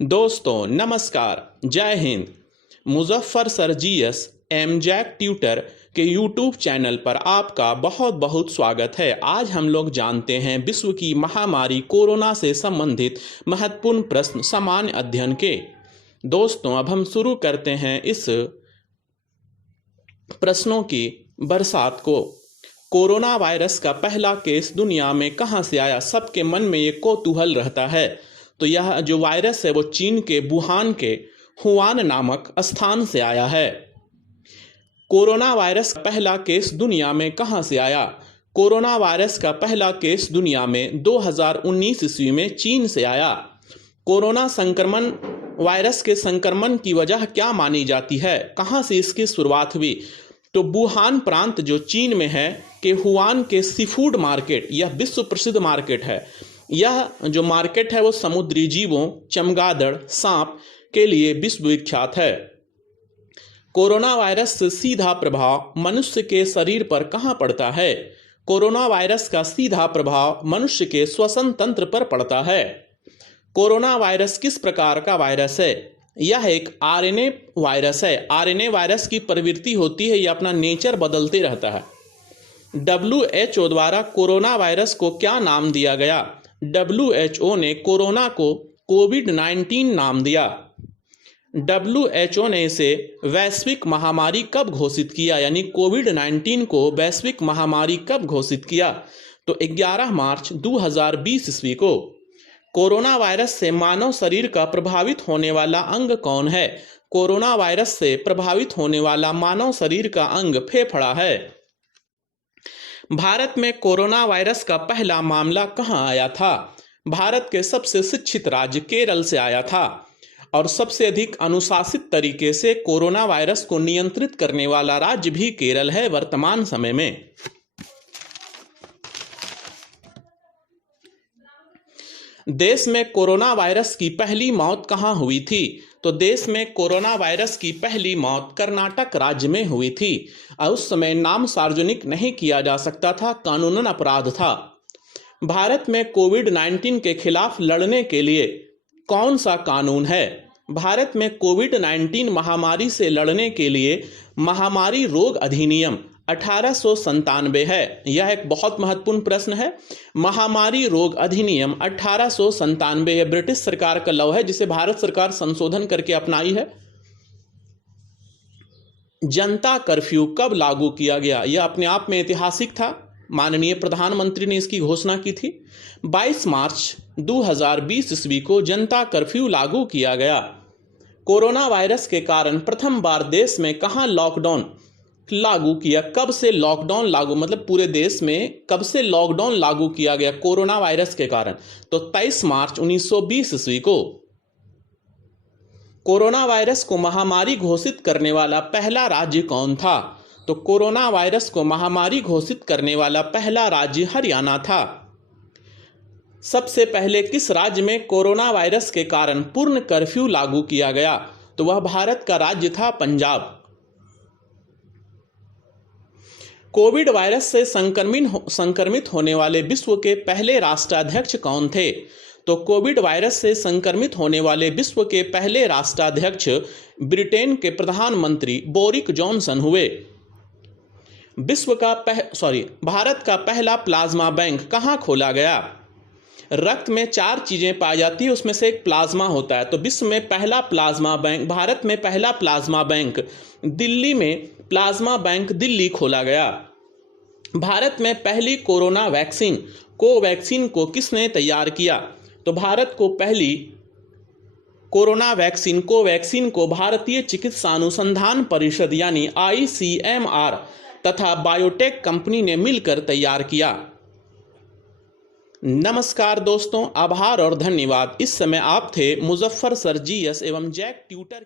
दोस्तों नमस्कार, जय हिंद। मुजफ्फर सरजीएस एमजैक ट्यूटर के यूट्यूब चैनल पर आपका बहुत बहुत स्वागत है। आज हम लोग जानते हैं विश्व की महामारी कोरोना से संबंधित महत्वपूर्ण प्रश्न सामान्य अध्ययन के। दोस्तों अब हम शुरू करते हैं इस प्रश्नों की बरसात को। कोरोना वायरस का पहला केस दुनिया में कहां से आया? सबके मन में ये कौतूहल रहता है। तो यह जो वायरस है वो चीन के वुहान के हुआन नामक स्थान से आया है। कोरोना वायरस का पहला केस दुनिया में कहां से आया? कोरोना वायरस का पहला केस दुनिया में 2019 ईस्वी में चीन से आया। कोरोना संक्रमण वायरस के संक्रमण की वजह क्या मानी जाती है? कहां से इसकी शुरुआत हुई? तो वुहान प्रांत जो चीन में है के हुआन के सी फूड मार्केट, यह विश्व प्रसिद्ध मार्केट है। यह जो मार्केट है वो समुद्री जीवों, चमगादड़, सांप के लिए विश्व विख्यात है। कोरोना वायरस से सीधा प्रभाव मनुष्य के शरीर पर कहां पड़ता है? कोरोना वायरस का सीधा प्रभाव मनुष्य के श्वसन तंत्र पर पड़ता है। कोरोना वायरस किस प्रकार का वायरस है? यह एक आरएनए वायरस है। आरएनए वायरस की प्रवृत्ति होती है, यह अपना नेचर बदलते रहता है। WHO द्वारा कोरोना वायरस को क्या नाम दिया गया? WHO ने कोरोना को कोविड-19 नाम दिया। WHO ने इसे वैश्विक महामारी कब घोषित किया? यानी कोविड-19 को वैश्विक महामारी कब घोषित किया? तो 11 मार्च 2020 ईस्वी को। कोरोना वायरस से मानव शरीर का प्रभावित होने वाला अंग कौन है? कोरोना वायरस से प्रभावित होने वाला मानव शरीर का अंग फेफड़ा है। भारत में कोरोना वायरस का पहला मामला कहां आया था? भारत के सबसे शिक्षित राज्य केरल से आया था और सबसे अधिक अनुशासित तरीके से कोरोना वायरस को नियंत्रित करने वाला राज्य भी केरल है वर्तमान समय में। देश में कोरोना वायरस की पहली मौत कहां हुई थी? तो देश में कोरोना वायरस की पहली मौत कर्नाटक राज्य में हुई थी और उस समय नाम सार्वजनिक नहीं किया जा सकता था, कानूनन अपराध था। भारत में कोविड-19 के खिलाफ लड़ने के लिए कौन सा कानून है? भारत में कोविड-19 महामारी से लड़ने के लिए महामारी रोग अधिनियम 1897 है। यह एक बहुत महत्वपूर्ण प्रश्न है। महामारी रोग अधिनियम 1897 यह ब्रिटिश सरकार का लॉ है जिसे भारत सरकार संशोधन करके अपनाई है। जनता कर्फ्यू कब लागू किया गया? यह अपने आप में ऐतिहासिक था। माननीय प्रधानमंत्री ने इसकी घोषणा की थी। 22 मार्च 2020 ईस्वी को जनता कर्फ्यू लागू किया गया। कोरोना वायरस के कारण प्रथम बार देश में कहां लॉकडाउन लागू किया? कब से लॉकडाउन लागू, मतलब पूरे देश में कब से लॉकडाउन लागू किया गया कोरोना वायरस के कारण? तो 23 मार्च 1920 ईस्वी को। कोरोना वायरस को महामारी घोषित करने वाला पहला राज्य कौन था? तो कोरोना वायरस को महामारी घोषित करने वाला पहला राज्य हरियाणा था। सबसे पहले किस राज्य में कोरोना वायरस के कारण पूर्ण कर्फ्यू लागू किया गया? तो वह भारत का राज्य था पंजाब। कोविड वायरस से संक्रमित होने वाले विश्व के पहले राष्ट्राध्यक्ष कौन थे? तो कोविड वायरस से संक्रमित होने वाले विश्व के पहले राष्ट्राध्यक्ष ब्रिटेन के प्रधानमंत्री बोरिस जॉनसन हुए। भारत का पहला प्लाज्मा बैंक कहां खोला गया? रक्त में 4 चीजें पाई जाती है, उसमें से एक प्लाज्मा होता है। तो विश्व में पहला प्लाज्मा बैंक, भारत में पहला प्लाज्मा बैंक दिल्ली में प्लाज्मा बैंक दिल्ली खोला गया। भारत में पहली कोरोना वैक्सीन कोवैक्सीन को किसने तैयार किया? तो भारत को पहली कोरोना वैक्सीन कोवैक्सीन को भारतीय चिकित्सा अनुसंधान परिषद यानी ICMR तथा बायोटेक कंपनी ने मिलकर तैयार किया। नमस्कार दोस्तों, आभार और धन्यवाद। इस समय आप थे मुजफ्फर सरजीएस एवं जैक ट्यूटर।